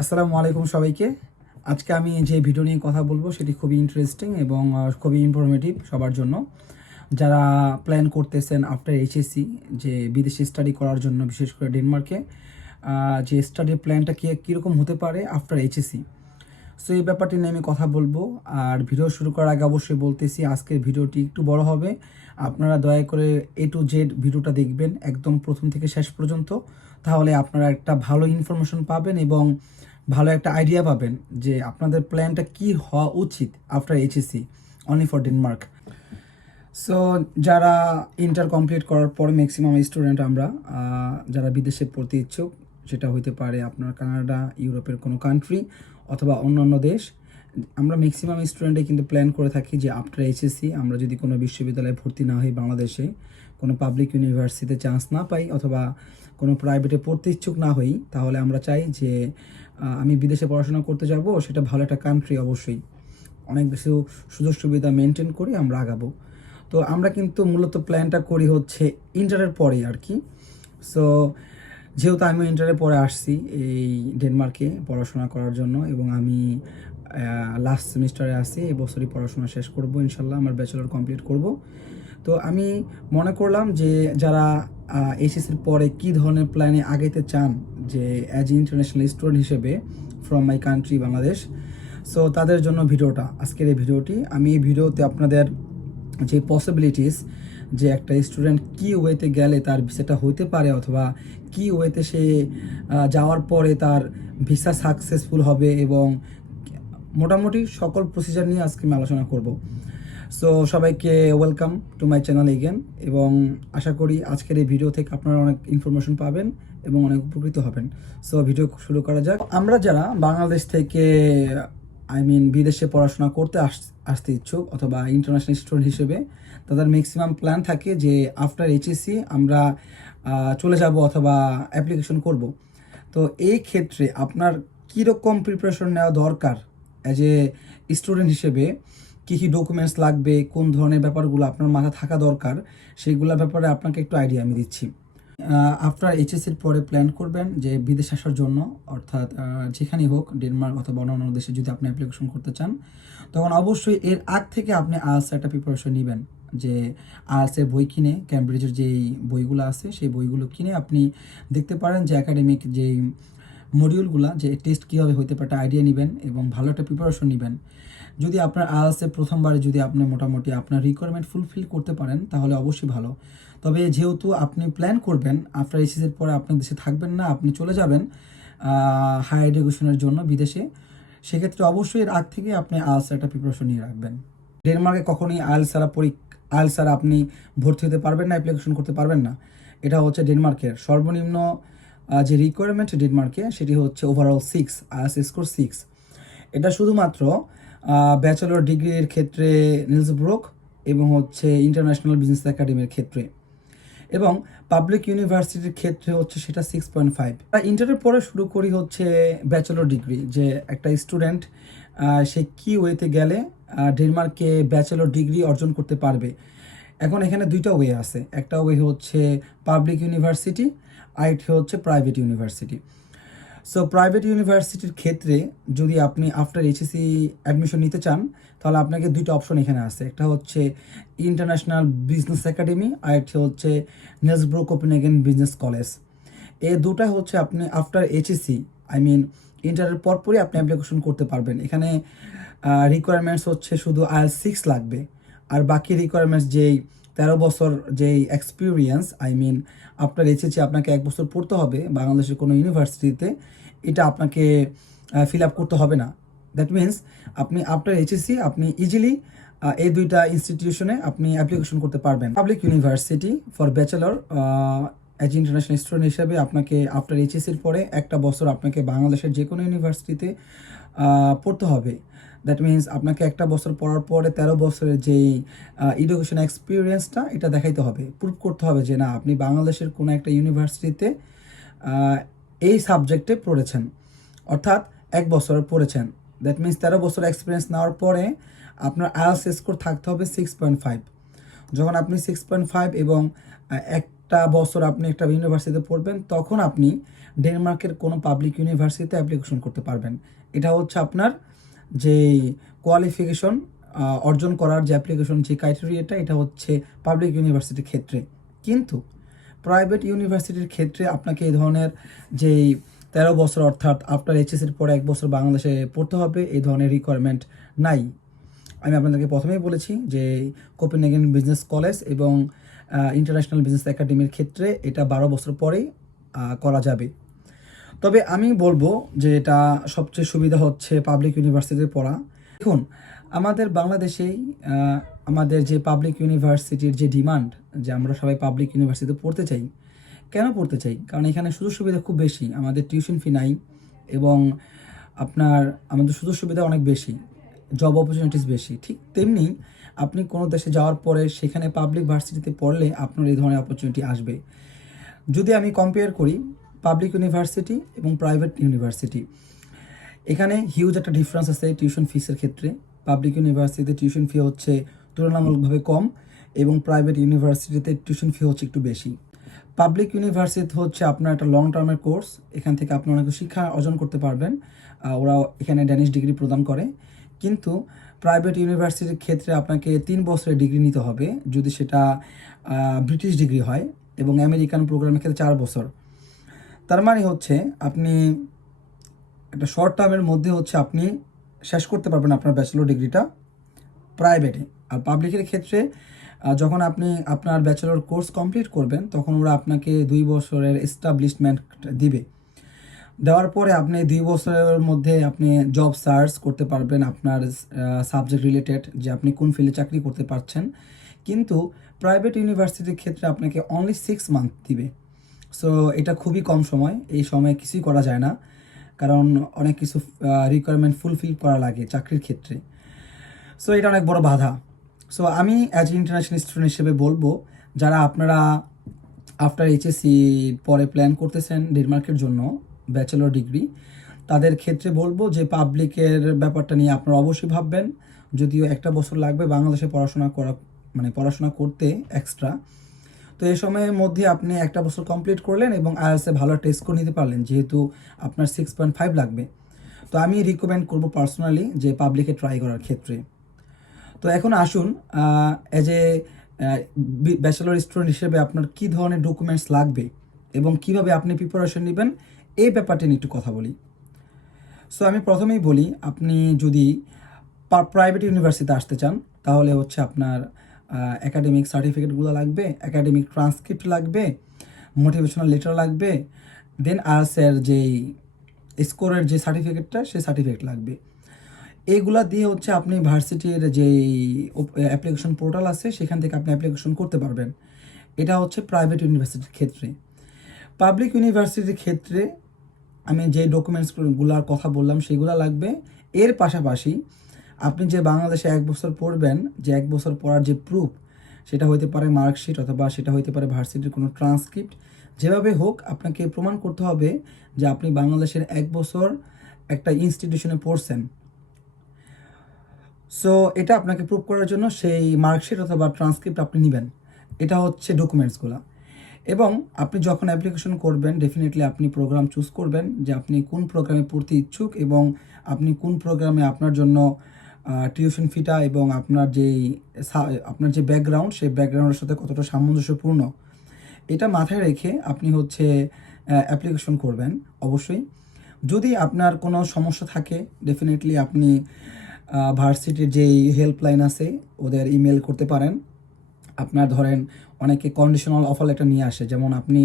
আসসালামু আলাইকুম সবাইকে। আজকে আমি যে ভিডিও নিয়ে কথা বলবো সেটি খুবই ইন্টারেস্টিং এবং খুবই ইনফরমেটিভ সবার জন্য, যারা প্ল্যান করতেছেন আফটার এইচএসসি যে বিদেশে স্টাডি করার জন্য, বিশেষ করে ডেনমার্কে। যে স্টাডির প্ল্যানটা কীরকম হতে পারে আফটার এইচএসসি। সো এই ব্যাপারটি নিয়ে আমি কথা বলবো। আর ভিডিও শুরু করার আগে অবশ্যই বলতেছি, আজকের ভিডিওটি একটু বড় হবে। আপনারা দয়া করে A to Z ভিডিওটা দেখবেন একদম প্রথম থেকে শেষ পর্যন্ত, তাহলে আপনারা একটা ভালো ইনফরমেশন পাবেন এবং ভালো একটা আইডিয়া পাবেন যে আপনাদের প্ল্যানটা কি হওয়া উচিত after HSC only for Denmark. So যারা ইন্টার কমপ্লিট করার পর ম্যাক্সিমাম স্টুডেন্ট আমরা যারা বিদেশে পড়তে ইচ্ছুক, সেটা হইতে পারে আপনার কানাডা, ইউরোপের কোনো কান্ট্রি অথবা অন্যান্য দেশ, আমরা ম্যাক্সিমাম স্টুডেন্টে কিন্তু প্ল্যান করে থাকি যে আফটার এইচএসসি আমরা যদি কোনো বিশ্ববিদ্যালয়ে ভর্তি না হই, বাংলাদেশে কোনো পাবলিক ইউনিভার্সিটিতে চান্স না পাই অথবা কোনো প্রাইভেটে পড়তে ইচ্ছুক না হই, তাহলে আমরা চাই যে আমি বিদেশে পড়াশোনা করতে যাব, সেটা ভালো একটা কান্ট্রি, অবশ্যই অনেক বেশি সুযোগ সুবিধা মেনটেন করে আমরা আগাবো। তো আমরা কিন্তু মূলত প্ল্যানটা করি হচ্ছে ইন্টারের পরেই আর কি। সো যেহেতু আমি ইন্টারের পরে আসছি এই ডেনমার্কে পড়াশোনা করার জন্য, এবং আমি লাস্ট সেমিস্টারে আছি, এই বছরই পড়াশোনা শেষ করব ইনশাল্লাহ, আমার ব্যাচেলর কমপ্লিট করব। তো আমি মনে করলাম যে যারা এইচএসসির পরে কী ধরনের প্ল্যানে আগাইতে চান, যে অ্যাজ ইন্টারন্যাশনাল স্টুডেন্ট হিসেবে from my country Bangladesh, so তাদের জন্য ভিডিওটা, আজকের এই ভিডিওটি। আমি এই ভিডিওতে আপনাদের যে পসিবিলিটিস, যে একটা স্টুডেন্ট কী ওয়েতে গেলে তার ভিসাটা হইতে পারে, অথবা কী ওয়েতে সে যাওয়ার পরে তার ভিসা সাকসেসফুল হবে, এবং মোটামুটি সকল প্রসিজার নিয়ে আজকে আমি আলোচনা করব। সো সবাইকে welcome to my channel again, এবং আশা করি আজকের এই ভিডিও থেকে আপনারা অনেক ইনফরমেশন পাবেন এবং অনেক উপকৃত হবেন। সো ভিডিও শুরু করা যাক। আমরা যারা বাংলাদেশ থেকে বিদেশে পড়াশোনা করতে আসতে ইচ্ছুক অথবা ইন্টারন্যাশনাল স্টুডেন্ট হিসেবে, তাদের ম্যাক্সিমাম প্ল্যান থাকে যে আফটার এইচএসসি আমরা চলে যাব অথবা অ্যাপ্লিকেশন করব। তো এই ক্ষেত্রে আপনার কীরকম প্রিপারেশন নেওয়া দরকার অ্যাজ এ স্টুডেন্ট হিসেবে, কী কী ডকুমেন্টস লাগবে, কোন ধরনের ব্যাপারগুলো আপনার মাথায় থাকা দরকার, সেইগুলোর ব্যাপারে আপনাকে একটু আইডিয়া আমি দিচ্ছি। আফটার এইচএসসির পরে প্ল্যান করবেন যে বিদেশ আসার জন্য, অর্থাৎ যেখানেই হোক, ডেনমার্ক অথবা অন্যান্য দেশে যদি আপনি অ্যাপ্লিকেশন করতে চান, তখন অবশ্যই এর আগ থেকে আপনি আইএলটিএস একটা প্রিপারেশন নেবেন। যে আইএলটিএস বই কিনে, ক্যামব্রিজের যেই বইগুলো আছে সেই বইগুলো কিনে আপনি দেখতে পারেন যে একাডেমিক যেই মডিউলগুলো, যে টেস্ট কীভাবে হইতে পারে একটা আইডিয়া নেবেন এবং ভালো একটা প্রিপারেশন নেবেন। যদি আপনার আইএলটিএসে প্রথমবারে যদি আপনি মোটামুটি আপনার রিকোয়ারমেন্ট ফুলফিল করতে পারেন, তাহলে অবশ্যই ভালো। তবে যেহেতু আপনি প্ল্যান করবেন আফটার এইচএসির পরে আপনি দেশে থাকবেন না, আপনি চলে যাবেন হায়ার এডুকেশনের জন্য বিদেশে, সেক্ষেত্রে অবশ্যই এর আগ থেকে আপনি আইএলটিএস একটা প্রিপারেশন নিয়ে রাখবেন। ডেনমার্কে কখনোই আইএলটিএস ছাড়া আপনি ভর্তি হতে পারবেন না, অ্যাপ্লিকেশন করতে পারবেন না। এটা হচ্ছে ডেনমার্কের সর্বনিম্ন যে রিকোয়ারমেন্ট ডেনমার্কে, সেটি হচ্ছে ওভারঅল 6, আইএলটিএস স্কোর 6। এটা শুধুমাত্র ব্যাচেলর ডিগ্রির ক্ষেত্রে নিলসব্রুক এবং হচ্ছে ইন্টারন্যাশনাল বিজনেস একাডেমির ক্ষেত্রে, এবং পাবলিক ইউনিভার্সিটির ক্ষেত্রে হচ্ছে সেটা 6.5। ইন্টারের পরে শুরু করি হচ্ছে ব্যাচেলর ডিগ্রি, যে একটা স্টুডেন্ট সে কী ওয়েতে গেলে ডেনমার্কে ব্যাচেলর ডিগ্রি অর্জন করতে পারবে। এখন এখানে দুইটা ওয়ে আছে, একটা ওয়ে হচ্ছে পাবলিক ইউনিভার্সিটি, আর একটি হচ্ছে প্রাইভেট ইউনিভার্সিটি। সো প্রাইভেট ইউনিভার্সিটির ক্ষেত্রে যদি আপনি আফটার এইচএসসি অ্যাডমিশন নিতে চান, তাহলে আপনাকে দুইটা অপশন এখানে আছে, একটা হচ্ছে ইন্টারন্যাশনাল বিজনেস একাডেমি, আর একটি হচ্ছে নেলসব্রো কোপেনহেগেন বিজনেস কলেজ। এই দুটা হচ্ছে আপনি আফটার এইচএসসি ইন্টারের পরপরই আপনি অ্যাপ্লিকেশন করতে পারবেন। এখানে রিকোয়ারমেন্টস হচ্ছে শুধু আইএলটিএস 6 লাগবে, আর বাকি রিকোয়ারমেন্টস যেই 13 বছর যেই এক্সপিরিয়েন্স, আপনার এইচএসসি আপনাকে 1 বছর পড়তে হবে বাংলাদেশের কোনো ইউনিভার্সিটিতে, এটা আপনাকে ফিল আপ করতে হবে না। দ্যাট মিনস আপনি আফটার এইচএসসি আপনি ইজিলি এই দুইটা ইনস্টিটিউশনে আপনি অ্যাপ্লিকেশন করতে পারবেন। Public university for bachelor as international student হিসেবে আপনাকে আফটার এইচএসসির পরে 1টা বছর আপনাকে বাংলাদেশের যে কোনো ইউনিভার্সিটিতে পড়তে হবে। দ্যাট মিনস আপনাকে 1টা বছর পড়ার পরে 13 বছরের যেই এডুকেশন এক্সপিরিয়েন্সটা, এটা দেখাইতে হবে, প্রুভ করতে হবে যে না, আপনি বাংলাদেশের কোনো একটা ইউনিভার্সিটিতে এই সাবজেক্টে পড়েছেন, অর্থাৎ 1 বছর পড়েছেন। দ্যাট মিনস 13 বছর এক্সপিরিয়েন্স নেওয়ার পরে আপনার আইএলটিএস স্কোর থাকতে হবে 6.5। যখন আপনি 6.5 এবং একটা বছর আপনি একটা ইউনিভার্সিটিতে পড়বেন, তখন আপনি ডেনমার্কের কোনো পাবলিক ইউনিভার্সিটিতে অ্যাপ্লিকেশন করতে পারবেন। এটা হচ্ছে আপনার যে কোয়ালিফিকেশন অর্জন করার যে অ্যাপ্লিকেশন যে ক্রাইটেরিয়াটা, এটা হচ্ছে পাবলিক ইউনিভার্সিটির ক্ষেত্রে। কিন্তু প্রাইভেট ইউনিভার্সিটির ক্ষেত্রে আপনাকে এই ধরনের যেই 13 বছর অর্থাৎ আফটার এইচএসির পরে 1 বছর বাংলাদেশে পড়তে হবে, এই ধরনের রিকোয়ারমেন্ট নাই। আমি আপনাদেরকে প্রথমেই বলেছি যে কোপেনহেগেন বিজনেস কলেজ এবং ইন্টারন্যাশনাল বিজনেস একাডেমির ক্ষেত্রে এটা 12 বছর পরেই করা যাবে। তবে আমি বলবো যে এটা সবচেয়ে সুবিধা হচ্ছে পাবলিক ইউনিভার্সিটিতে পড়া। দেখুন, আমাদের বাংলাদেশেই আমাদের যে পাবলিক ইউনিভার্সিটির যে ডিমান্ড, যে আমরা সবাই পাবলিক ইউনিভার্সিটিতে পড়তে চাই। কেন পড়তে চাই? কারণ এখানে সুযোগ সুবিধা খুব বেশি, আমাদের টিউশন ফি নাই এবং আমাদের সুযোগ সুবিধা অনেক বেশি, জব অপরচুনিটিস বেশি। ঠিক তেমনি আপনি কোনো দেশে যাওয়ার পরে সেখানে পাবলিক ভার্সিটিতে পড়লে আপনার এই ধরনের অপরচুনিটি আসবে। যদি আমি কম্পেয়ার করি পাবলিক ইউনিভার্সিটি এবং প্রাইভেট ইউনিভার্সিটি, এখানে হিউজ একটা ডিফারেন্স আছে টিউশন ফিসের ক্ষেত্রে। পাবলিক ইউনিভার্সিটিতে টিউশন ফি হচ্ছে তুলনামূলকভাবে কম এবং প্রাইভেট ইউনিভার্সিটিতে টিউশন ফি হচ্ছে একটু বেশি। পাবলিক ইউনিভার্সিটি হচ্ছে আপনার একটা লং টার্মের কোর্স, এখান থেকে আপনি অনেক শিক্ষা অর্জন করতে পারবেন, ওরা এখানে ড্যানিশ ডিগ্রি প্রদান করে। কিন্তু প্রাইভেট ইউনিভার্সিটির ক্ষেত্রে আপনাকে 3 বছরের ডিগ্রি নিতে হবে যদি সেটা ব্রিটিশ ডিগ্রি হয়, এবং আমেরিকান প্রোগ্রামের ক্ষেত্রে 4 বছর। তার মানে হচ্ছে আপনি একটা শর্ট টার্মের মধ্যে হচ্ছে আপনি শেষ করতে পারবেন আপনার ব্যাচেলর ডিগ্রিটা প্রাইভেটে। আর পাবলিকের ক্ষেত্রে যখন আপনি আপনার ব্যাচেলর কোর্স কমপ্লিট করবেন, তখন ওরা আপনাকে 2 বছরের এস্টাবলিশমেন্ট দিবে। দেওয়ার পরে আপনি 2 বছরের মধ্যে আপনি জব সার্চ করতে পারবেন আপনার সাবজেক্ট রিলেটেড, যে আপনি কোন ফিল্ডে চাকরি করতে পারছেন। কিন্তু প্রাইভেট ইউনিভার্সিটির ক্ষেত্রে আপনাকে অনলি 6 মান্থ দিবে। সো এটা খুবই কম সময়, এই সময়ে কিছুই করা যায় না, কারণ অনেক কিছু রিকোয়ারমেন্ট ফুলফিল করা লাগে চাকরির ক্ষেত্রে। সো এটা অনেক বড় বাধা। সো আমি অ্যাজ ইন্টারন্যাশনাল স্টুডেন্ট হিসেবে বলবো, যারা আপনারা আফটার এইচএসসি পরে প্ল্যান করতেছেন ডেনমার্কের জন্য ব্যাচেলর ডিগ্রি, তাদের ক্ষেত্রে বলবো যে পাবলিকের ব্যাপারটা নিয়ে আপনারা অবশ্যই ভাববেন। যদিও 1 বছর লাগবে বাংলাদেশে পড়াশোনা করতে এক্সট্রা, তো এই সময়ের মধ্যে আপনি 1 বছর কমপ্লিট করলেন এবং আইএলটিএসে ভালো টেস্ট করে নিতে পারলেন, যেহেতু আপনার 6.5 লাগবে। তো আমি রিকমেন্ড করবো পার্সোনালি যে পাবলিকে ট্রাই করার ক্ষেত্রে। তো এখন আসুন, অ্যাজ এ ব্যাচেলর স্টুডেন্ট হিসেবে আপনার কী ধরনের ডকুমেন্টস লাগবে এবং কিভাবে আপনি প্রিপারেশন নেবেন, এই ব্যাপারটা নিয়ে একটু কথা বলি। সো আমি প্রথমেই বলি, আপনি যদি প্রাইভেট ইউনিভার্সিটিতে আসতে চান, তাহলে হচ্ছে আপনার একাডেমিক সার্টিফিকেটগুলো লাগবে, একাডেমিক ট্রান্সক্রিপ্ট লাগবে, মোটিভেশনাল লেটার লাগবে, দেন আর্টসের যেই স্কোরের যে সার্টিফিকেটটা, সেই সার্টিফিকেট লাগবে। এইগুলা দিয়ে হচ্ছে আপনি ভার্সিটির যেই অ্যাপ্লিকেশন পোর্টাল আছে সেখান থেকে আপনি অ্যাপ্লিকেশন করতে পারবেন। এটা হচ্ছে প্রাইভেট ইউনিভার্সিটির ক্ষেত্রে। পাবলিক ইউনিভার্সিটির ক্ষেত্রে আমি যে ডকুমেন্টসগুলোর কথা বললাম সেগুলো লাগবে। এর পাশাপাশি আপনি যে বাংলাদেশে 1 বছর পড়বেন, যে 1 বছর পড়ার যে প্রুফ, সেটা হইতে পারে মার্কশিট অথবা সেটা হইতে পারে ভার্সিটির কোনো ট্রান্সক্রিপ্ট। যেভাবে হোক আপনাকে প্রমাণ করতে হবে যে আপনি বাংলাদেশের 1 বছর একটা ইনস্টিটিউশনে পড়ছেন। সো এটা আপনাকে প্রুভ করার জন্য সেই মার্কশিট অথবা ট্রান্সক্রিপ্ট আপনি নেবেন। এটা হচ্ছে ডকুমেন্টসগুলো। এবং আপনি যখন অ্যাপ্লিকেশন করবেন, ডেফিনেটলি আপনি প্রোগ্রাম চুজ করবেন যে আপনি কোন প্রোগ্রামে পড়তে ইচ্ছুক এবং আপনি কোন প্রোগ্রামে আপনার জন্য টিউশন ফিটা এবং আপনার যে ব্যাকগ্রাউন্ড, সেই ব্যাকগ্রাউন্ডের সাথে কতটা সামঞ্জস্যপূর্ণ, এটা মাথায় রেখে আপনি হচ্ছে অ্যাপ্লিকেশন করবেন। অবশ্যই যদি আপনার কোনো সমস্যা থাকে, ডেফিনেটলি আপনি ভার্সিটির যেই হেল্পলাইন আছে ওদের ইমেল করতে পারেন। আপনার ধরেন অনেকে কন্ডিশনাল অফার লেটার নিয়ে আসে, যেমন আপনি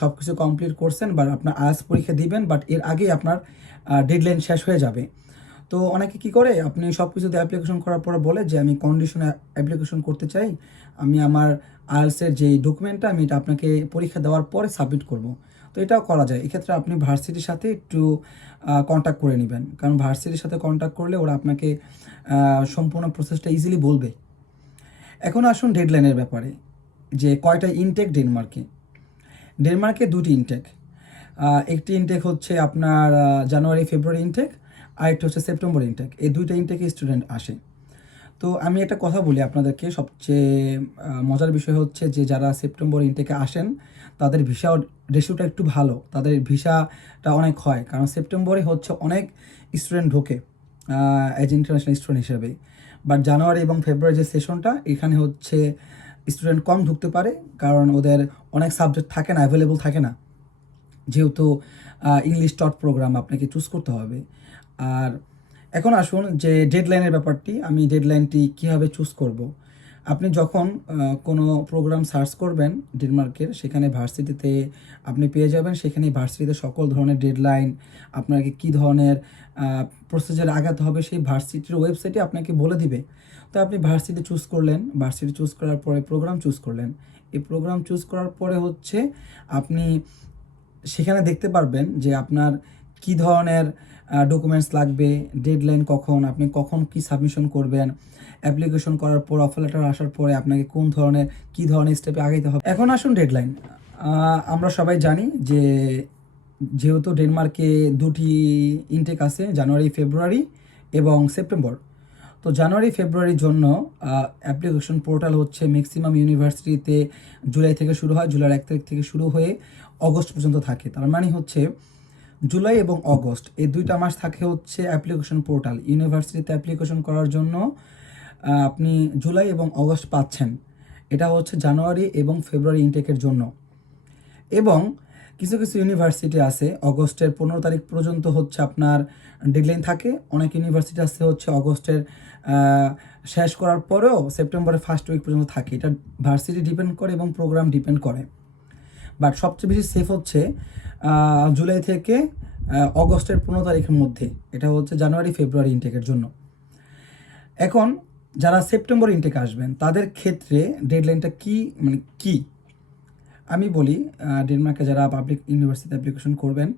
সব কিছু কমপ্লিট করছেন, বাট আপনার আইএলটিএস পরীক্ষা দিবেন, বাট এর আগেই আপনার ডেডলাইন শেষ হয়ে যাবে। তো অনেকে কি করে, আপনি সব কিছুতে অ্যাপ্লিকেশন করার পরে বলে যে আমি কন্ডিশনে অ্যাপ্লিকেশন করতে চাই, আমি আমার আইএলটিএসের যেই ডকুমেন্টটা আমি এটা আপনাকে পরীক্ষা দেওয়ার পরে সাবমিট করব। তো এটাও করা যায়। এক্ষেত্রে আপনি ভার্সিটির সাথে একটু কন্ট্যাক্ট করে নেবেন, কারণ ভার্সিটির সাথে কন্ট্যাক্ট করলে ওরা আপনাকে সম্পূর্ণ প্রসেসটা ইজিলি বলবে। এখন আসুন ডেডলাইনের ব্যাপারে, যে কয়টা ইনটেক ডেনমার্কে 2টি ইনটেক। একটি ইনটেক হচ্ছে আপনার জানুয়ারি ফেব্রুয়ারি ইনটেক, আরেকটা হচ্ছে সেপ্টেম্বর ইনটেক। এই 2টা ইনটেকে স্টুডেন্ট আসে। তো আমি একটা কথা বলি আপনাদেরকে, সবচেয়ে মজার বিষয় হচ্ছে যে যারা সেপ্টেম্বর ইনটেকে আসেন তাদের ভিসা রেশিওটা একটু ভালো, তাদের ভিসাটা অনেক হয়, কারণ সেপ্টেম্বরে হচ্ছে অনেক স্টুডেন্ট ঢোকে অ্যাজ ইন্টারন্যাশনাল স্টুডেন্ট হিসেবে। বাট জানুয়ারি এবং ফেব্রুয়ারি যে সেশনটা, এখানে হচ্ছে স্টুডেন্ট কম ঢুকতে পারে, কারণ ওদের অনেক সাবজেক্ট থাকে না, অ্যাভেলেবল থাকে না, যেহেতু ইংলিশ টট প্রোগ্রাম আপনাকে চুজ করতে হবে। আর এখন আসুন যে ডেডলাইনের ব্যাপারটি, আমি ডেডলাইনটি কীভাবে চুজ করব। আপনি যখন কোনো প্রোগ্রাম সার্চ করবেন ডেনমার্কের, সেখানে ভার্সিটিতে আপনি পেয়ে যাবেন, সেখানে ভার্সিটিতে সকল ধরনের ডেডলাইন, আপনাকে কী ধরনের প্রসিজার আগাতে হবে সেই ভার্সিটির ওয়েবসাইটে আপনাকে বলে দিবে। তো আপনি ভার্সিটি চুজ করলেন, ভার্সিটি চুজ করার পরে প্রোগ্রাম চুজ করলেন, এই প্রোগ্রাম চুজ করার পরে হচ্ছে আপনি সেখানে দেখতে পারবেন যে আপনার কি ধরনের ডকুমেন্টস লাগবে, ডেডলাইন কখন, আপনি কখন কি সাবমিশন করবেন, অ্যাপ্লিকেশন করার পর অফার লেটার আসার পরে আপনাকে কোন ধরনের কি ধরনের স্টেপে আগাইতে হবে। এখন আসুন ডেডলাইন। আমরা সবাই জানি যে যেহেতু ডেনমার্কে দুটি ইনটেক আছে, জানুয়ারি ফেব্রুয়ারি এবং সেপ্টেম্বর। তো জানুয়ারি ফেব্রুয়ারির জন্য অ্যাপ্লিকেশন পোর্টাল হচ্ছে ম্যাক্সিমাম ইউনিভার্সিটিতে জুলাই থেকে শুরু হয়, জুলাইয়ের 1 তারিখ থেকে শুরু হয়ে অগস্ট পর্যন্ত থাকে। তার মানে হচ্ছে জুলাই এবং অগস্ট এই 2টা মাস থাকে হচ্ছে অ্যাপ্লিকেশন পোর্টাল। ইউনিভার্সিটিতে অ্যাপ্লিকেশন করার জন্য আপনি জুলাই এবং অগস্ট পাচ্ছেন। এটা হচ্ছে জানুয়ারি এবং ফেব্রুয়ারি ইনটেকের জন্য। এবং কিছু কিছু ইউনিভার্সিটি আছে অগস্টের 15 তারিখ পর্যন্ত হচ্ছে আপনার ডেডলাইন থাকে। অনেক ইউনিভার্সিটি আছে হচ্ছে অগস্টের শেষ করার পরেও সেপ্টেম্বরের ফার্স্ট উইক পর্যন্ত থাকে। এটা ভার্সিটি ডিপেন্ড করে এবং প্রোগ্রাম ডিপেন্ড করে। বাট সবচেয়ে বেশি সেফ হচ্ছে জুলাই থেকে অগস্টের 15 তারিখের মধ্যে। এটা হচ্ছে জানুয়ারি ফেব্রুয়ারি ইনটেকের জন্য। এখন যারা সেপ্টেম্বর ইনটেকে আসবেন তাদের ক্ষেত্রে ডেডলাইনটা কি আমি বলি। ডেনমার্কে যারা পাবলিক ইউনিভার্সিটি অ্যাপ্লিকেশন করবেন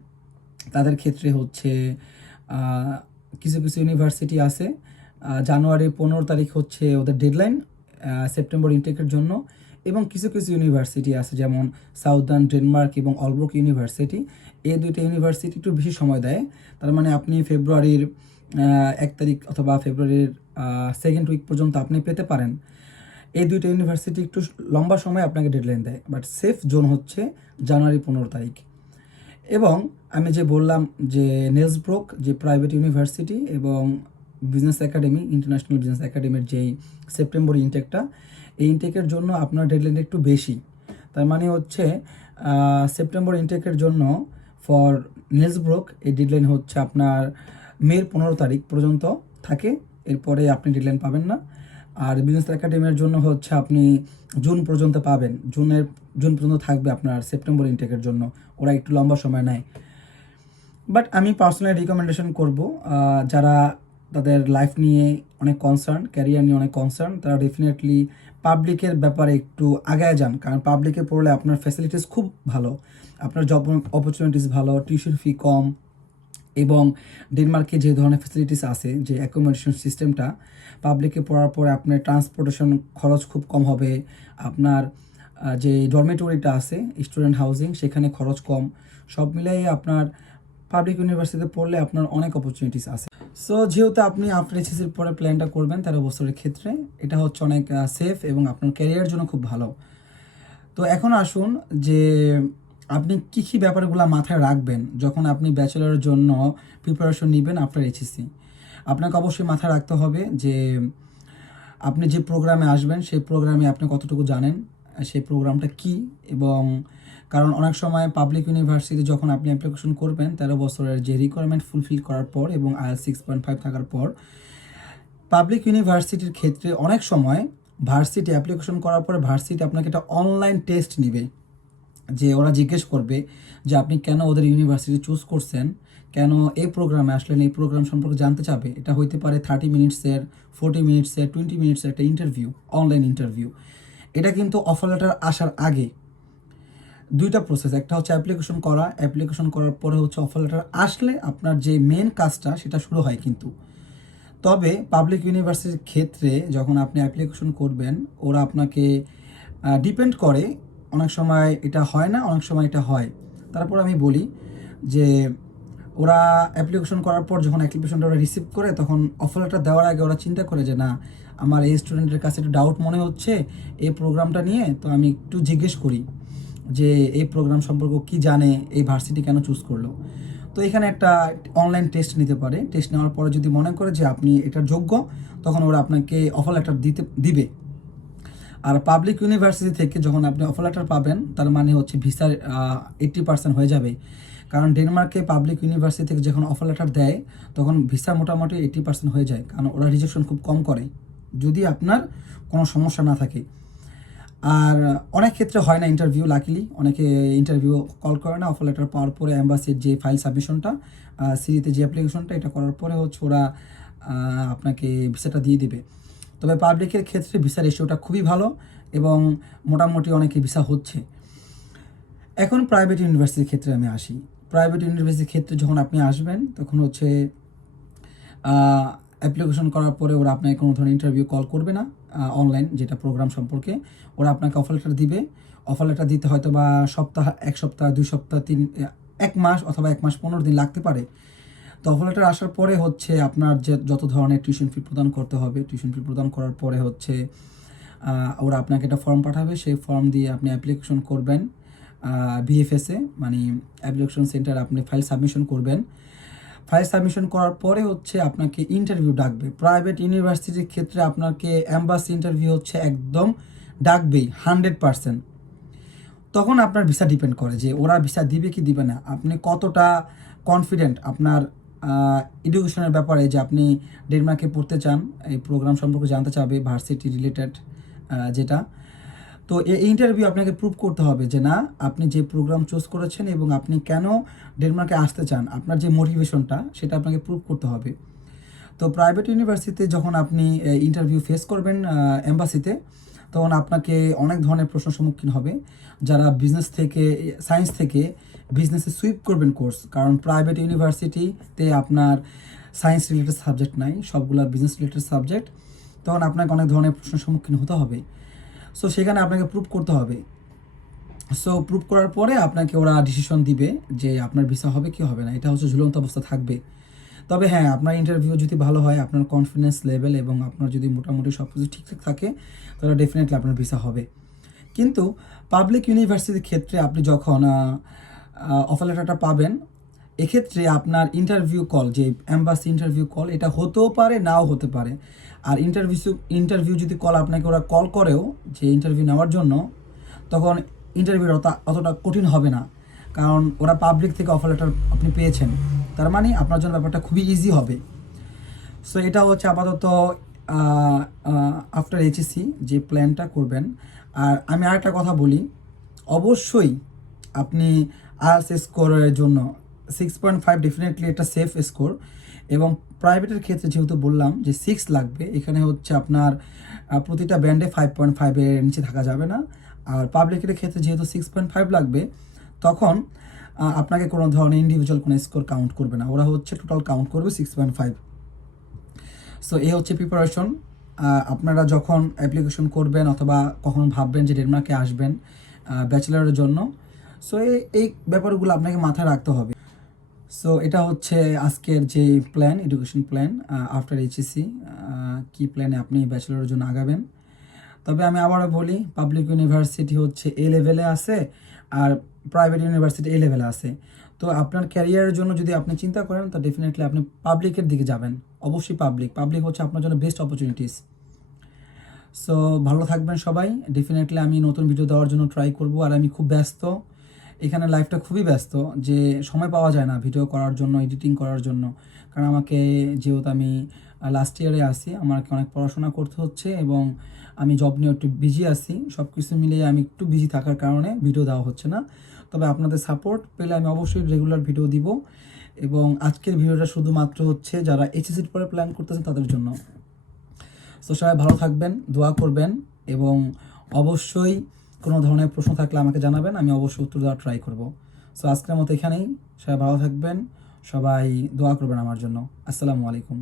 তাদের ক্ষেত্রে হচ্ছে কিছু কিছু ইউনিভার্সিটি আছে জানুয়ারি 15 তারিখ হচ্ছে ওদের ডেডলাইন সেপ্টেম্বর ইনটেকের জন্য। এবং কিছু কিছু ইউনিভার্সিটি আছে যেমন সাউদার্ন ডেনমার্ক এবং অলব্রুক ইউনিভার্সিটি, এই 2টা ইউনিভার্সিটি একটু বেশি সময় দেয়। তার মানে আপনি ফেব্রুয়ারির 1 তারিখ অথবা ফেব্রুয়ারির 2nd উইক পর্যন্ত আপনি পেতে পারেন। এই 2টা ইউনিভার্সিটি একটু লম্বা সময় আপনাকে ডেডলাইন দেয়, বাট সেফ জোন হচ্ছে জানুয়ারি 15 তারিখ। এবং আমি যে বললাম যে নেলসব্রোক যে প্রাইভেট ইউনিভার্সিটি এবং বিজনেস একাডেমি, ইন্টারন্যাশনাল বিজনেস একাডেমির যেই সেপ্টেম্বর ইনটেকটা, এই ইনটেকের জন্য আপনার ডেডলাইনটা একটু বেশি। তার মানে হচ্ছে সেপ্টেম্বর ইনটেকের জন্য ফর নেলসব্রোক এই ডেডলাইন হচ্ছে আপনার মের 15 তারিখ পর্যন্ত থাকে, এরপরে আপনি ডেডলাইন পাবেন না। আর বিজনেস একাডেমির জন্য হচ্ছে আপনি জুন পর্যন্ত পাবেন, জুন পর্যন্ত থাকবে আপনার সেপ্টেম্বর ইনটেকের জন্য, ওরা একটু লম্বা সময় নেয়। বাট আমি পার্সোনালি রিকমেন্ডেশন করব যারা তাদের লাইফ নিয়ে অনেক কনসার্ন, ক্যারিয়ার নিয়ে অনেক কনসার্ন, তারা ডেফিনেটলি পাবলিকের ব্যাপারে একটু আগায় যান। কারণ পাবলিকে পড়লে আপনার ফ্যাসিলিটিস খুব ভালো, আপনার জব অপরচুনিটিস ভালো, টিউশন ফি কম, এবং ডেনমার্কে যে ধরনের ফ্যাসিলিটিস আছে, যে অ্যাকোমোডেশন সিস্টেমটা, পাবলিকে পড়ার পরে আপনার ট্রান্সপোর্টেশন খরচ খুব কম হবে, আপনার যে ডরমেটরিটা আছে স্টুডেন্ট হাউজিং সেখানে খরচ কম, সব মিলিয়ে আপনার পাবলিক ইউনিভার্সিটিতে পড়লে আপনার অনেক অপরচুনিটিস আছে। সো যেহেতু আপনি আফটার এইচএসির পরে প্ল্যানটা করবেন 13 বছরের ক্ষেত্রে, এটা হচ্ছে অনেক সেফ এবং আপনার ক্যারিয়ারের জন্য খুব ভালো। তো এখন আসুন যে আপনি কী কী ব্যাপারগুলো মাথায় রাখবেন যখন আপনি ব্যাচেলরের জন্য প্রিপারেশন নেবেন আফটার এইচএসসি। আপনাকে অবশ্যই মাথায় রাখতে হবে যে আপনি যে প্রোগ্রামে আসবেন সেই প্রোগ্রামে আপনি কতটুকু জানেন, সেই প্রোগ্রামটা কি। এবং কারণ অনেক সময় পাবলিক ইউনিভার্সিটি যখন আপনি অ্যাপ্লিকেশন করবেন 13 বছরের যে রিকোয়ারমেন্ট ফুলফিল করার পর এবং IELTS 6.5 থাকার পর, পাবলিক ইউনিভার্সিটির ক্ষেত্রে অনেক সময় ভার্সিটি অ্যাপ্লিকেশন করার পরে ভার্সিটি আপনাকে একটা অনলাইন টেস্ট নেবে, যে ওরা জিজ্ঞেস করবে যে আপনি কেন ওদের ইউনিভার্সিটি চুজ করছেন, কেন এই প্রোগ্রামে আসলেন, এই প্রোগ্রাম সম্পর্কে জানতে চাবে। এটা হইতে পারে 30 মিনিটসের, 40 মিনিটসের, 20 মিনিটসের একটা ইন্টারভিউ, অনলাইন ইন্টারভিউ। এটা কিন্তু অফার লেটার আসার আগে 2টা প্রসেস, একটা হচ্ছে অ্যাপ্লিকেশন করা, অ্যাপ্লিকেশন করার পরে হচ্ছে অফার লেটার আসলে আপনার যে মেন কাজটা সেটা শুরু হয় কিন্তু। তবে পাবলিক ইউনিভার্সিটির ক্ষেত্রে যখন আপনি অ্যাপ্লিকেশন করবেন ওরা আপনাকে ডিপেন্ড করে, অনেক সময় এটা হয় না, অনেক সময় এটা হয়। তারপর আমি বলি যে ওরা অ্যাপ্লিকেশন করার পর যখন অ্যাপ্লিকেশনটা ওরা রিসিভ করে তখন অফার লেটার দেওয়ার আগে ওরা চিন্তা করে যে না আমার এই স্টুডেন্টের কাছে একটু ডাউট মনে হচ্ছে এই প্রোগ্রামটা নিয়ে, তো আমি একটু জিজ্ঞেস করি যে এই প্রোগ্রাম সম্পর্কে কী জানে, এই ভার্সিটি কেন চুজ করলো। তো এখানে একটা অনলাইন টেস্ট নিতে পারে। টেস্ট নেওয়ার পরে যদি মনে করে যে আপনি এটার যোগ্য, তখন ওরা আপনাকে অফার লেটার দিবে। আর পাবলিক ইউনিভার্সিটি থেকে যখন আপনি অফার লেটার পাবেন, তার মানে হচ্ছে ভিসার 80% হয়ে যাবে। কারণ ডেনমার্কে পাবলিক ইউনিভার্সিটি থেকে যখন অফার লেটার দেয় তখন ভিসা মোটামুটি 80% হয়ে যায়, কারণ ওরা রিজেকশন খুব কম করে যদি আপনার কোনো সমস্যা না থাকে। আর অনেক ক্ষেত্রে হয় না ইন্টারভিউ, লাকিলি অনেকে ইন্টারভিউ কল করে না। অফার লেটার পাওয়ার পরে অ্যাম্বাসির যে ফাইল সাবমিশনটা, সিরিতে যে অ্যাপ্লিকেশনটা, এটা করার পরে হচ্ছে ওরা আপনাকে ভিসাটা দিয়ে দেবে। তবে পাবলিকের ক্ষেত্রে ভিসা রেশিওটা খুবই ভালো এবং মোটামুটি অনেকে ভিসা হচ্ছে। এখন প্রাইভেট ইউনিভার্সিটির ক্ষেত্রে আমি আসি। প্রাইভেট ইউনিভার্সিটির ক্ষেত্রে যখন আপনি আসবেন তখন হচ্ছে অ্যাপ্লিকেশন করার পরে ওরা আপনাকে কোনো ধরনের ইন্টারভিউ কল করবে না অনলাইন, যেটা প্রোগ্রাম সম্পর্কে। ওরা আপনাকে অফার লেটার দিবে। অফার লেটার দিতে হয়তো বা এক সপ্তাহ 2 সপ্তাহ 1 মাস অথবা 1 মাস 15 দিন লাগতে পারে। তো অফার লেটার আসার পরে হচ্ছে আপনার যে যত ধরনের টিউশন ফি প্রদান করতে হবে, টিউশন ফি প্রদান করার পরে হচ্ছে ওরা আপনাকে একটা ফর্ম পাঠাবে। সেই ফর্ম দিয়ে আপনি অ্যাপ্লিকেশন করবেন বিএফএসে, মানে অ্যাপ্লিকেশন সেন্টার আপনি ফাইল সাবমিশন করবেন। ফাইল সাবমিশন করার পরে হচ্ছে আপনাকে ইন্টারভিউ ডাকবে। প্রাইভেট ইউনিভার্সিটির ক্ষেত্রে আপনাকে অ্যাম্বাসি ইন্টারভিউ হচ্ছে একদম ডাকবেই 100%। তখন আপনার ভিসা ডিপেন্ড করে যে ওরা ভিসা দিবে কি দিবে না, আপনি কতটা কনফিডেন্ট আপনার এডুকেশনের ব্যাপারে, যে আপনি ডেনমার্কে পড়তে চান, এই প্রোগ্রাম সম্পর্কে জানতে চাবে, ভার্সিটি রিলেটেড যেটা। তো এই ইন্টারভিউ আপনাকে প্রুভ করতে হবে যে না আপনি যে প্রোগ্রাম চুজ করেছেন এবং আপনি কেন ডেনমার্কে আসতে চান, আপনার যে মোটিভেশনটা সেটা আপনাকে প্রুভ করতে হবে। তো প্রাইভেট ইউনিভার্সিটিতে যখন আপনি ইন্টারভিউ ফেস করবেন এম্বাসিতে, তখন আপনাকে অনেক ধরনের প্রশ্নের সম্মুখীন হবে। যারা বিজনেস থেকে সায়েন্স থেকে বিজনেসে সুইপ করবেন কোর্স, কারণ প্রাইভেট ইউনিভার্সিটিতে আপনার সায়েন্স রিলেটেড সাবজেক্ট নাই, সবগুলো বিজনেস রিলেটেড সাবজেক্ট। তখন আপনাকে অনেক ধরনের প্রশ্নের সম্মুখীন হতে হবে। সো সেখানে আপনাকে প্রুভ করতে হবে। সো প্রুভ করার পরে আপনাকে ওরা ডিসিশন দিবে যে আপনার ভিসা হবে কি হবে না। এটা হচ্ছে ঝুলন্ত অবস্থা থাকবে। তবে হ্যাঁ, আপনার ইন্টারভিউ যদি ভালো হয়, আপনার কনফিডেন্স লেভেল এবং আপনার যদি মোটামুটি সব কিছু ঠিকঠাক থাকে, তাহলে ডেফিনেটলি আপনার ভিসা হবে। কিন্তু পাবলিক ইউনিভার্সিটির ক্ষেত্রে আপনি যখন অফার লেটারটা পাবেন, এক্ষেত্রে আপনার ইন্টারভিউ কল, যে অ্যাম্বাসি ইন্টারভিউ কল, এটা হতেও পারে নাও হতে পারে। আর ইন্টারভিউ যদি কল আপনাকে ওরা কল করেও যে ইন্টারভিউ নেওয়ার জন্য, তখন ইন্টারভিউটা অতটা কঠিন হবে না, কারণ ওরা পাবলিক থেকে অফার লেটার আপনি পেয়েছেন, তার মানে আপনার জন্য ব্যাপারটা খুবই ইজি হবে। সো এটা হচ্ছে আপাতত আফটার এইচএসসি যে প্ল্যানটা করবেন। আর আমি আরেকটা কথা বলি, অবশ্যই আপনি আইএলটিএস স্কোরের জন্য 6.5 ডেফিনেটলি একটা সেফ স্কোর। এবং প্রাইভেটের ক্ষেত্রে যেহেতু বললাম যে 6 লাগবে, এখানে হচ্ছে আপনার প্রতিটা ব্যান্ডে 5.5-এর নিচে থাকা যাবে না। আর পাবলিকের ক্ষেত্রে যেহেতু 6.5 লাগবে, তখন আপনাকে কোনো ধরনের ইন্ডিভিজুয়াল কোনো স্কোর কাউন্ট করবে না, ওরা হচ্ছে টোটাল কাউন্ট করবে 6.5। সো এই হচ্ছে প্রিপারেশন। আপনারা যখন অ্যাপ্লিকেশন করবেন অথবা কখন ভাববেন যে ডেনমার্কে আসবেন ব্যাচেলারের জন্য, সো এই ব্যাপারগুলো আপনাকে মাথায় রাখতে হবে। সো এটা হচ্ছে আজকের যে plan, education plan after HSC, কী প্ল্যানে আপনি ব্যাচেলারের জন্য আগাবেন। তবে আমি আবারও বলি, পাবলিক ইউনিভার্সিটি হচ্ছে এ লেভেলে আছে আর প্রাইভেট ইউনিভার্সিটি এ লেভেলে আছে। তো আপনার ক্যারিয়ারের জন্য যদি আপনি চিন্তা করেন, তো ডেফিনেটলি আপনি পাবলিকের দিকে যাবেন। অবশ্যই পাবলিক হচ্ছে আপনার জন্য বেস্ট অপরচুনিটিস। সো ভালো থাকবেন সবাই। ডেফিনেটলি আমি নতুন ভিডিও দেওয়ার জন্য ট্রাই করব। আর আমি খুব ব্যস্ত, এখানে লাইফটা খুবই ব্যস্ত, যে সময় পাওয়া যায় না ভিডিও করার জন্য, এডিটিং করার জন্য। কারণ আমাকে যেহেতু আমি লাস্ট ইয়ারে আসি, আমাকে অনেক পড়াশোনা করতে হচ্ছে এবং আমি জব নিয়ে একটু বিজি আছি। সব কিছু মিলিয়ে আমি একটু বিজি থাকার কারণে ভিডিও দেওয়া হচ্ছে না। তবে আপনাদের সাপোর্ট পেলে আমি অবশ্যই রেগুলার ভিডিও দিব। এবং আজকের ভিডিওটা শুধুমাত্র হচ্ছে যারা এইচএসসির পরে প্ল্যান করতেছেন তাদের জন্য। তো সবাই ভালো থাকবেন, দোয়া করবেন এবং অবশ্যই কোনো ধরনের প্রশ্ন থাকলে আমাকে জানাবেন, আমি অবশ্যই উত্তর দেওয়ার ট্রাই করব। সো আজকের মতো এখানেই, সবাই ভালো থাকবেন, সবাই দোয়া করবেন আমার জন্য। আসসালামু আলাইকুম।